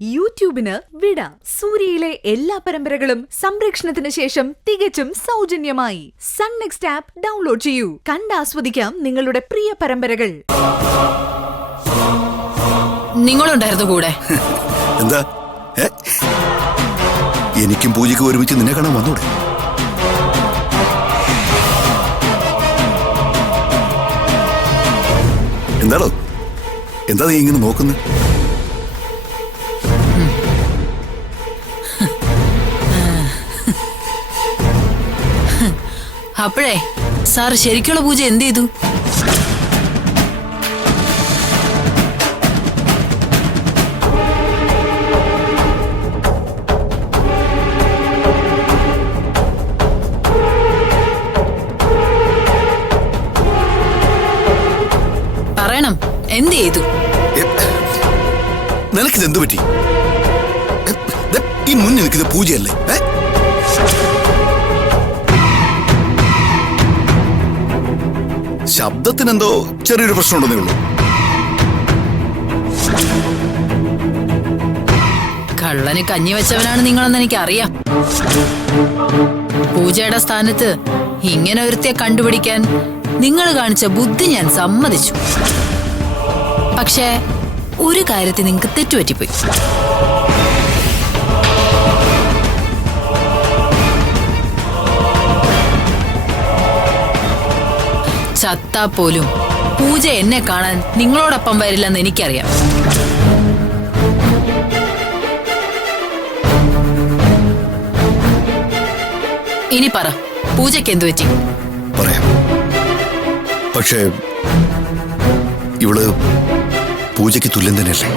യൂട്യൂബിന് വിട. സൂര്യയിലെ എല്ലാ പരമ്പരകളും സംരക്ഷണത്തിന് ശേഷം തികച്ചും സൗജന്യമായി സൺ നെക്സ്റ്റ് ആപ്പ് ഡൗൺലോഡ് ചെയ്യൂ. കണ്ടാസ്വദിക്കാം നിങ്ങളുടെ പ്രിയ പരമ്പരകൾ. നിങ്ങളുണ്ടായിരുന്നു കൂടെ. എന്താ എനിക്കും പൂജയ്ക്ക് ഒരുമിച്ച് നിന്നെ കാണാൻ വന്നൂടെ? എന്താണോ എന്താ നീ ഇങ്ങനെ നോക്കുന്നത്? അപ്പോഴേ സാർ ശരിക്കുള്ള പൂജ എന്ത് ചെയ്തു? പറയണം, എന്ത് ചെയ്തു? നിനക്കിത് പറ്റി? ഈ മുന്നിൽ നിൽക്കുന്ന പൂജയല്ലേ? ശബ്ദത്തിനെന്തോ ചെറിയൊരു പ്രശ്നമുണ്ടെന്നേ ഉള്ളൂ. കള്ളന് കഞ്ഞി വെച്ചവനാണ് നിങ്ങളെന്ന് എനിക്കറിയാം. പൂജയുടെ സ്ഥാനത്ത് ഇങ്ങനെ ഒരുത്തിയെ കണ്ടുപിടിക്കാൻ നിങ്ങൾ കാണിച്ച ബുദ്ധി ഞാൻ സമ്മതിച്ചു. പക്ഷേ ഒരു കാര്യത്തിൽ നിങ്ങൾക്ക് തെറ്റുപറ്റിപ്പോയി. ചത്താ പോലും പൂജ എന്നെ കാണാൻ നിങ്ങളോടൊപ്പം വരില്ലെന്ന് എനിക്കറിയാം. ഇനി പറ, പൂജയ്ക്ക് എന്തു പറ്റി? പറയാം, പക്ഷേ ഇവള് പൂജയ്ക്ക് തുല്യം തന്നെയല്ലേ?